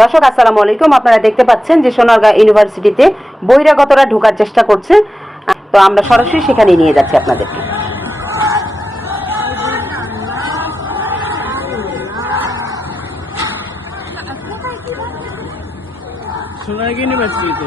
দর্শক আসসালামু আলাইকুম আপনারা দেখতে পাচ্ছেন যে সোনারগাঁ ইউনিভার্সিটিতে বহিরাগতরা ঢোকার চেষ্টা করছে তো আমরা সরাসরি সেখানে নিয়ে যাচ্ছি আপনাদেরকে সোনারগাঁ ইউনিভার্সিটিতে